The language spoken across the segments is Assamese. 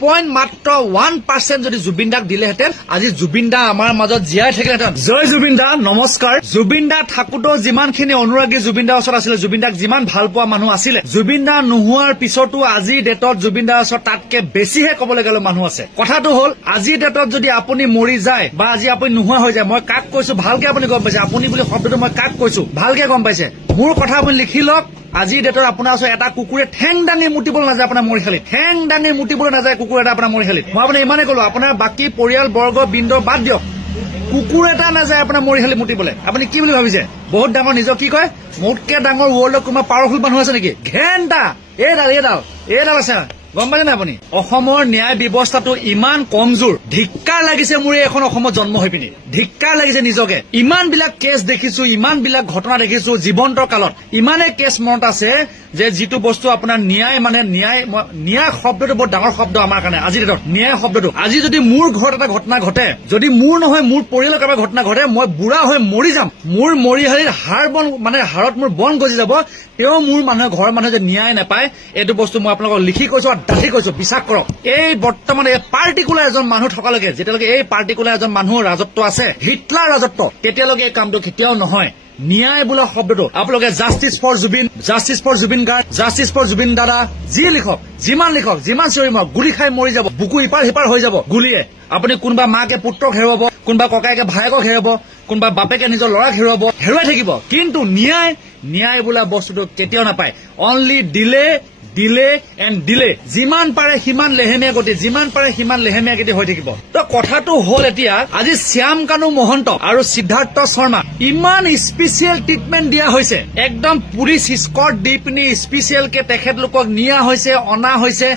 পইণ্ট মাত্ৰ 1% যদি জুবিন দাক দিলেহেঁতেন আজি জুবিন দা আমাৰ মাজত জীয়াই থাকিলেহেঁতেন। জয় জুবিন দা, নমস্কাৰ। জুবিন দা থাকোতেও যিমানখিনি অনুৰাগী জুবিন দাৰ ওচৰত আছিলে, জুবিন দাক যিমান ভাল পোৱা মানুহ আছিলে, জুবিন দা নোহোৱাৰ পিছতো আজিৰ ডেটত জুবিন দাৰ ওচৰত তাতকে বেছিহে ক'বলৈ গ'লে মানুহ আছে। কথাটো হ'ল আজিৰ ডেটত যদি আপুনি মৰি যায় বা আজি আপুনি নোহোৱা হৈ যায়, মই কাক কৈছো ভালকে আপুনি গম পাইছে। আপুনি বুলি শব্দটো মই কাক কৈছো ভালকে গম পাইছে। মোৰ কথা আপুনি লিখি লওক। আজিৰ ডেটত আপোনাৰ ওচৰত এটা কুকুৰে ঠেং দাঙি মুতিবলৈ নাযায় আপোনাৰ মৰিশালীত, ঠেং দাঙি মুতিবলৈ নাযায় কুকুৰ এটা আপোনাৰ মৰিশালীত। মই আপোনাক ইমানেই ক'লো, আপোনাৰ বাকী পৰিয়াল বৰ্গ বৃন্দ বাদ দিয়ক, কুকুৰ এটা নাযায় আপোনাৰ মৰিশালী মুতিবলৈ। আপুনি কি বুলি ভাবিছে? বহুত ডাঙৰ নিজক কি কয়, মোতকে ডাঙৰ ৱৰ্ল্ডত কোনোবা পাৱাৰফুল মানুহ আছে নেকি? ঘেণ্টা এইডাল আছে, গম পাইছে নে আপুনি? অসমৰ ন্যায় ব্যৱস্থাটো ইমান কমজোৰ, ধিক্কাৰ লাগিছে মোৰ এখন অসমত জন্ম হৈ পিনি, ধিক্কাৰ লাগিছে নিজকে। ইমান বিলাক কেছ দেখিছো, ইমান বিলাক ঘটনা দেখিছো জীৱন্ত কালত, ইমানে কেছ মনত আছে যে যিটো বস্তু আপোনাৰ ন্যায় মানে ন্যায় শব্দটো বৰ ডাঙৰ শব্দ আমাৰ কাৰণে আজিৰ ডেটত। ন্যায় শব্দটো আজি যদি মোৰ ঘৰত এটা ঘটনা ঘটে, যদি মোৰ নহয় মোৰ পৰিয়ালৰ কাৰোবাৰ ঘটনা ঘটে, মই বুঢ়া হৈ মৰি যাম, মোৰ মৰিশালীত হাড়ত মোৰ বন গজি যাব, তেওঁ মোৰ মানুহে ঘৰৰ মানুহে যে ন্যায় নাপায়, এইটো বস্তু মই আপোনালোকক লিখি কৈছো আৰু ডাঠি কৈছো, বিশ্বাস কৰক। এই বৰ্তমান এই পাৰ্টিকুলাৰ এজন মানুহ থকালৈকে, যেতিয়ালৈকে এই পাৰ্টিকুলাৰ এজন মানুহৰ ৰাজত্ব আছে, হিটলাৰ ৰাজত্ব, তেতিয়ালৈকে এই কামটো কেতিয়াও নহয়। ন্যায় বোলা শব্দটো আপোনালোকে justice for Zubeen Garg, justice for Zubeen দাদা, যি লিখক, যিমান লিখক, যিমান চিঞৰি মাৰক, গুলি খাই মৰি যাব, বুকু ইপাৰ সিপাৰ হৈ যাব গুলিয়ে। আপুনি কোনোবা মাকে পুত্ৰক হেৰুৱাব, কোনোবা ককায়েকে ভায়েকক হেৰুৱাব, কোনোবা বাপেকে নিজৰ ল'ৰাক হেৰুৱাই থাকিব, কিন্তু ন্যায় বোলা বস্তুটো কেতিয়াও নাপায়। Only delay and delay. যিমান পাৰে সিমান লেহেমীয়া গতি, যিমান পাৰে সিমান লেহেমীয়া গতি হৈ থাকিব। তো কথাটো হ'ল এতিয়া আজি শ্যাম কানু মহন্ত আৰু সিদ্ধাৰ্থ শৰ্মা ইমান স্পেচিয়েল ট্ৰিটমেণ্ট দিয়া হৈছে, একদম পুলিচ স্কট দি পিনি স্পেচিয়েলকে তেখেতলোকক নিয়া হৈছে, অনা হৈছে,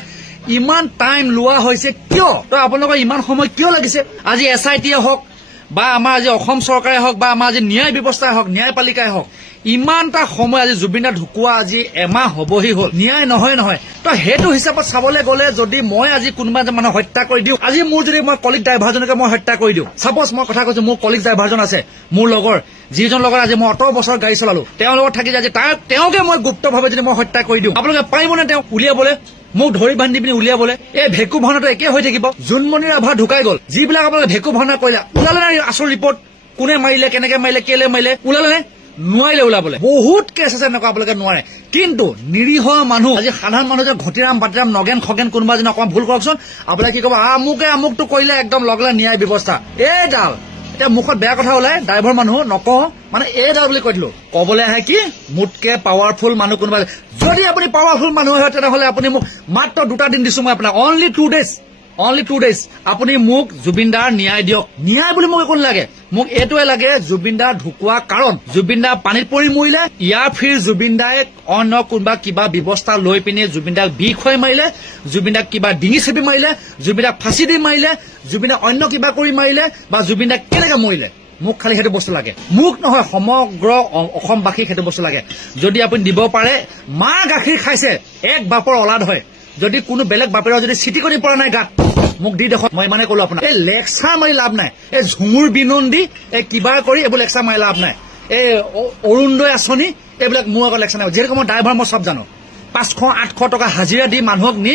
ইমান টাইম লোৱা হৈছে কিয়? তো আপোনালোকৰ ইমান সময় কিয় লাগিছে? আজি SIT হওক বা আমাৰ আজি অসম চৰকাৰে হওক বা আমাৰ আজি ন্যায় ব্যৱস্থাই হওক, ন্যায়পালিকাই হওক, ইমানটা সময় আজি জুবিন দা ঢুকুৱা আজি এমাহ হবহি হ'ল, ন্যায় নহয়। তো সেইটো হিচাপত চাবলৈ গ'লে যদি মই আজি কোনোবা এজন মানুহ হত্যা কৰি দিওঁ, আজি মোৰ যদি মই কলিগ ড্ৰাইভাৰজনকে মই হত্যা কৰি দিওঁ, চাপজ মই কথা কৈছো, মোৰ কলিগ ড্ৰাইভাৰজন আছে, মোৰ লগৰ, যিজন লগত আজি মই 18 বছৰ গাড়ী চলালো, তেওঁৰ লগত থাকি আজি তেওঁকে মই গুপ্তভাৱে যদি মই হত্যা কৰি দিওঁ, আপোনালোকে পাৰিবনে তেওঁ উলিয়াবলৈ, মোক ধৰি বান্ধি পিনি উলিয়াবলৈ? এই ভেকু ভাওনাটো একে হৈ থাকিব। জোনমণি ৰাভা ঢুকাই গ'ল, যিবিলাক আপোনালোকে ভেকু ভাওনা কৰিলে, ওলালে নাই আচল ৰিপৰ্ট? কোনে মাৰিলে, কেনেকে মাৰিলে, কেলে মাৰিলে, ওলালে নে? নোৱাৰিলে ওলাবলৈ। বহুত কেছ আছে এনেকুৱা, আপোনালোকে নোৱাৰে। কিন্তু নিৰীহ মানুহ, আজি সাধাৰণ মানুহ যে ঘটিৰাম বাতিৰাম নগেন খগেন কোনোবা যেন অকমান ভুল কৰকচোন, আপোনালোকে কি ক'ব, আমুকটো কৰিলে একদম লগলে ন্যায় ব্যৱস্থা। এইডাল এতিয়া মুখত বেয়া কথা ওলাই, ড্ৰাইভাৰ মানুহ নকওঁ মানে এইডাল বুলি কৈ দিলো। ক'বলৈ আহে কি মোতকে পাৱাৰফুল মানুহ কোনোবা, যদি আপুনি পাৱাৰফুল মানুহ হয় তেনেহ'লে আপুনি মোক মাত্ৰ 2টা দিন দিছো মই আপোনাক, অনলি 2 days আপুনি মোক জুবিন দাৰ ন্যায় দিয়ক। ন্যায় বুলি মোক একো নালাগে, মোক এইটোৱে লাগে জুবিন দা ঢুকুৱা কাৰণ, জুবিন দা পানীত পৰি মৰিলে, ইয়াৰ ফিৰ জুবিন দাই অন্য কোনোবা কিবা ব্যৱস্থা লৈ পিনে জুবিন দাক বিষ হৈ মাৰিলে, জুবিন দাক কিবা ডিঙি চেপি মাৰিলে, জুবিন দাক ফাঁচি দি মাৰিলে, জুবিন দাক অন্য কিবা কৰি মাৰিলে, বা জুবিন দাক কেনেকে মৰিলে, মোক খালি সেইটো বস্তু লাগে। মোক নহয়, সমগ্ৰ অসমবাসীক সেইটো বস্তু লাগে। যদি আপুনি দিব পাৰে, মা গাখীৰ খাইছে, এক বাপৰ অলাদ হয়, যদি কোনো বেলেগ বাপেৰ যদি চিটি কৰি পৰা নাই গাত, মোক দি দেখক। মই মানে ক'লো আপোনাক, এই লেকচাৰ মাৰি লাভ নাই, এই ঝুমুৰ বিনন দি এই কিবা কৰি এইবোৰ লেকচাৰ মাৰি লাভ নাই। এই অৰুণোদয় আঁচনি এইবিলাক মোৰ আগত লেকচাৰ নাই। যিহেতু মই ড্ৰাইভাৰ, মই চব জানো। 500-800 টকা হাজিৰা দি মানুহক নি,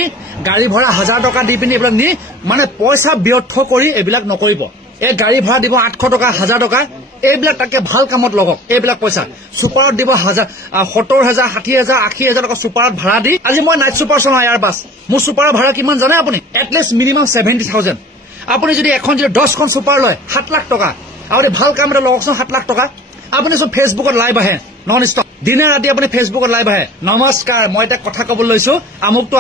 গাড়ী ভাড়া 1000 টকা দি পিনি এইবিলাক নি মানে পইচা ব্যৰ্থ কৰি এইবিলাক নকৰিব। এই গাড়ী ভাড়া দিব 800 টকা 1000 টকা, এইবিলাক তাকে ভাল কামত লগাওক। এইবিলাক পইচা ছুপাৰত দিব 70,000 60,000 80,000 টকা ছুপাৰত ভাড়া দি, আজি মই নাইট ছুপাৰ চলাওঁ এয়াৰ বাছ, মোৰ ছুপাৰৰ ভাড়া কিমান জানে আপুনি? At least minimum 70,000। আপুনি যদি এখন যদি 10খন ছুপাৰ লয় 7 লাখ টকা, আপুনি ভাল কাম এটা লগাওকচোন 7 লাখ টকা। আপুনি চব ফেচবুকত লাইভ আহে নন ষ্টপ, দিনে ৰাতি আপুনি ফেচবুকত লাইভ আহে, নমস্কাৰ মই এটা কথা ক'বলৈ লৈছো, আমুকটো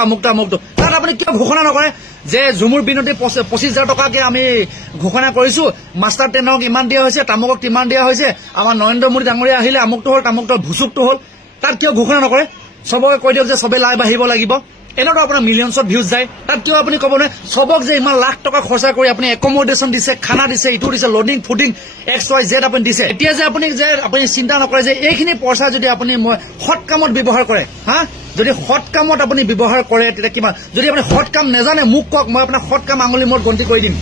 তাত আপুনি কিয় ঘোষণা নকৰে যে ঝুমুৰ বিনতি 25,000 টকাকে আমি ঘোষণা কৰিছো, মাষ্টাৰ ট্ৰেইনক ইমান দিয়া হৈছে, তামুকক কিমান দিয়া হৈছে, আমাৰ নৰেন্দ্ৰ মোদী ডাঙৰীয়া আহিলে আমুকটো হ'ল, তামুকটো ভুচুকটো হ'ল, তাত কিয় ঘোষণা নকৰে? চবকে কৈ দিয়ক যে চবে লাইভ আহিব লাগিব, এনেতো আপোনাৰ মিলিয়নছত ভিউজ যায়। তাত কিয় আপুনি ক'ব নোৱাৰে চবক যে ইমান লাখ টকা খৰচা কৰি আপুনি একমোডেশ্যন দিছে, খানা দিছে, ইটো দিছে, লডিং ফুডিং XYZ আপুনি দিছে, এতিয়া যে আপুনি চিন্তা নকৰে যে এইখিনি পইচা যদি আপুনি সৎ কামত ব্যৱহাৰ কৰে, যদি সৎ কামত আপুনি ব্যৱহাৰ কৰে তেতিয়া কিমান, যদি আপুনি সৎ কাম নাজানে মোক কওক, মই আপোনাক সৎ কাম আঙুলি মূৰত গন্তি কৰি দিম।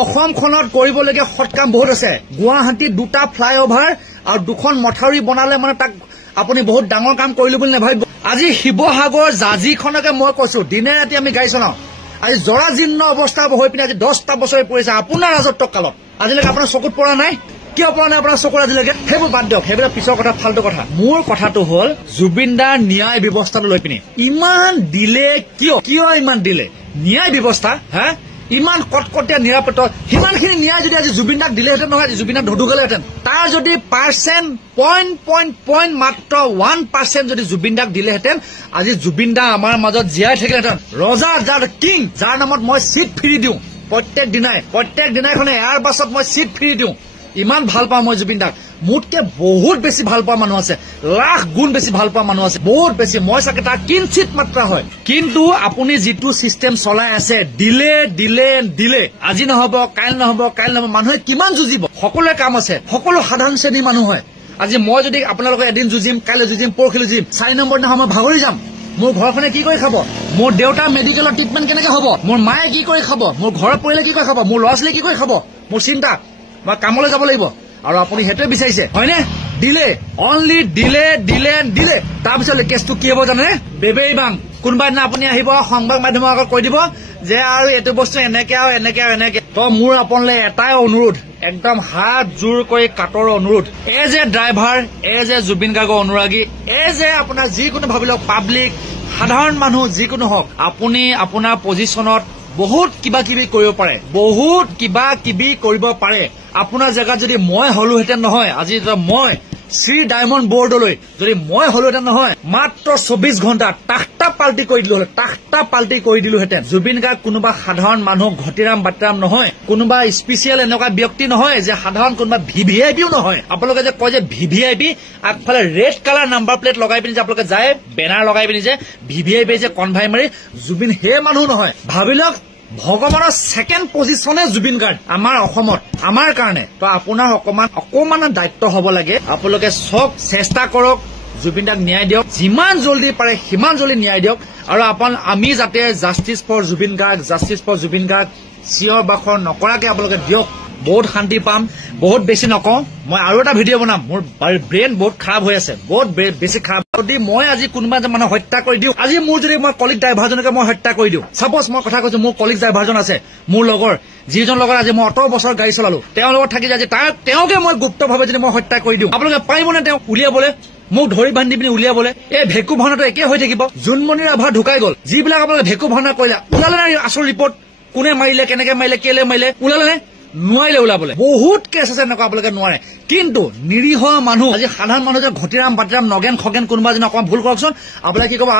অসমখনত কৰিবলগীয়া সৎ কাম বহুত আছে। গুৱাহাটীত 2টা ফ্লাইঅভাৰ আৰু 2খন মথাউৰি বনালে মানে তাক আপুনি বহুত ডাঙৰ কাম কৰিলো বুলি নাভাবিব। আজি শিৱসাগৰ জাজিখনকে মই কৈছো, দিনে ৰাতি আমি গাড়ী চলাওঁ, আজি জৰাজীৰ্ণ অৱস্থা হৈ পিনে আজি 10টা বছৰে পৰিছে আপোনাৰ ৰাজত্ব কালত আজিলৈকে আপোনাৰ চকুত পৰা নাই কিয় পৰা নাই আপোনাৰ চকুৰ আজিলৈকে সেইবোৰ বাদ দিয়ক সেইবিলাক পিছৰ কথা ফাল্টু কথা মোৰ কথাটো হ'ল জুবিন দাৰ ন্যায় ব্যৱস্থাটো লৈ পিনে ইমান দিলে কিয় ইমান দিলে ন্যায় ব্যৱস্থা হা ইমান কটকটীয়া নিৰাপত্তা সিমানখিনি ন্যায় যদি আজি জুবিন দাক দিলেহেঁতেন নহয় জুবিন দাক ঢুকালেহেঁতেন তাৰ যদি পইণ্ট মাত্ৰ 1% যদি জুবিন দাক দিলেহেঁতেন আজি জুবিন দা আমাৰ মাজত জীয়াই থাকিলেহেঁতেন ৰজা যাৰ কিং যাৰ নামত মই চিট ফ্ৰী দিওঁ প্ৰত্যেক দিনাইখনে ইয়াৰ পাছত মই চিট ফ্ৰী দিওঁ ইমান ভাল পাওঁ মই জুবিন দাক মোতকে বহুত বেছি ভাল পোৱা মানুহ আছে লাখ গুণ বেছি ভাল পোৱা মানুহ আছে বহুত বেছি মই চাগে তাৰ কিঞ্চিত মাত্ৰা হয় কিন্তু আপুনি যিটো চিষ্টেম চলাই আছে দিলে আজি নহব কাইল নহব মানুহে কিমান যুঁজিব সকলোৰে কাম আছে সকলো সাধাৰণ শ্ৰেণীৰ মানুহ হয় আজি মই যদি আপোনালোকে এদিন যুঁজিম কাইলৈ যুঁজিম পৰহিলৈ যুঁজিম 4 নম্বৰ দিনা মই ভাগৰি যাম মোৰ ঘৰখনে কি কৰি খাব মোৰ দেউতা মেডিকেলৰ ট্ৰিটমেণ্ট কেনেকে হ'ব মোৰ মায়ে কি কৰি খাব মোৰ ঘৰৰ পৰিয়ালে কি কৰি খাব মোৰ ল'ৰা ছোৱালী কি কৰি খাব মোৰ চিন্তা মই কামলৈ যাব লাগিব আৰু আপুনি সেইটোৱে বিচাৰিছে হয়নে দিলে অনলি দিলে তাৰপিছত কেছটো কি হ'ব জানে বেবেই বাং কোনোবা দিনা আপুনি আহিব সংবাদ মাধ্যমৰ আগত কৈ দিব যে আৰু এইটো বস্তু এনেকে তো মোৰ আপোনালৈ এটাই অনুৰোধ একদম হাত জোৰ কৰি কাটৰ অনুৰোধ as a driver as a Zubeen গাৰ্গৰ অনুৰাগী এজ এ আপোনাৰ যিকোনো ভাবিলক পাব্লিক সাধাৰণ মানুহ যিকোনো হওক আপুনি আপোনাৰ পজিশ্যনত বহুত কিবা কিবি কৰিব পাৰে আপোনাৰ জেগাত যদি মই হলোহেঁতেন নহয় আজি মই শ্ৰী ডায়মণ্ড বৰ্ডলৈ যদি মই হলোহেঁতেন নহয় মাত্ৰ 24 ঘণ্টা টাকটা পাল্টি কৰি দিলোহেঁতেন জুবিন গাৰ্গ কোনোবা সাধাৰণ মানুহ ঘটিৰাম বাতিৰাম নহয় কোনোবা স্পেচিয়েল এনেকুৱা ব্যক্তি নহয় যে সাধাৰণ কোনোবা ভিভিআইপিও নহয় আপোনালোকে যে কয় যে ভিভিআইপি আগফালে ৰেড কালাৰ নাম্বাৰ প্লেট লগাই পিনি যে আপোনালোকে যায় বেনাৰ লগাই পিনি যে ভিভিআইপি যে কনভাই মাৰি জুবিন হে মানুহ নহয় ভাবিলক ভগৱানৰ ছেকেণ্ড পজিশ্যনে জুবিন গাৰ্গ আমাৰ অসমত আমাৰ কাৰণে তো আপোনাৰ অকমান দায়িত্ব হ'ব লাগে আপোনালোকে চব চেষ্টা কৰক জুবিন দাক ন্যায় দিয়ক যিমান জলদি পাৰে সিমান জলদি ন্যায় দিয়ক আৰু আমি যাতে জাষ্টিছ ফৰ জুবিন গাৰ্গ চিঞৰ বাখৰ নকৰাকে আপোনালোকে দিয়ক বহুত শান্তি পাম বহুত বেছি নকওঁ মই আৰু এটা ভিডিঅ' বনাম মোৰ ব্ৰেইন বহুত খাৰাপ হৈ আছে বহুত বেছি খাৰাপ যদি মই আজি কোনোবা যে মানুহ হত্যা কৰি দিওঁ আজি মোৰ যদি মই কলিগ ড্ৰাইভাৰজনকে মই হত্যা কৰি দিওঁ চাপ'জ মই কথা কৈছো মোৰ কলিগ ড্ৰাইভাৰজন আছে মোৰ লগৰ যিজন লগৰ আজি মই 18 বছৰ গাড়ী চলালো তেওঁৰ লগত থাকি যায় তেওঁকে মই গুপ্তভাৱে যদি মই হত্যা কৰি দিওঁ আপোনালোকে পাৰিবনে তেওঁ উলিয়াবলৈ মোক ধৰি বান্ধি পিনি উলিয়াবলৈ এই ভেকু ভাওনাটো একে হৈ থাকিব জোনমণি ৰাভা ঢুকাই গ'ল যিবিলাক আপোনালোকে ভেকু ভাওনা কৰিলে ওলালে নাই আচল ৰিপৰ্ট কোনে মাৰিলে কেনেকে মাৰিলে কেলে মাৰিলে ওলালে নে নোৱাৰিলে ওলাবলৈ বহুত কেছ আছে এনেকুৱা আপোনালোকে নোৱাৰে কিন্তু নিৰীহ মানুহ আজি সাধাৰণ মানুহ যে ঘটিৰাম বাতিৰাম নগেন খগেন কোনোবা যেন অকমান ভুল কৰকচোন আপোনালোকে কি ক'ব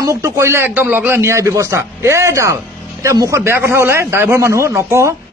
আমুকটো কৰিলে একদম লগে ন্যায় ব্যৱস্থা এইডাল এতিয়া মুখত বেয়া কথা ওলাই ড্ৰাইভাৰ মানুহ নকওঁ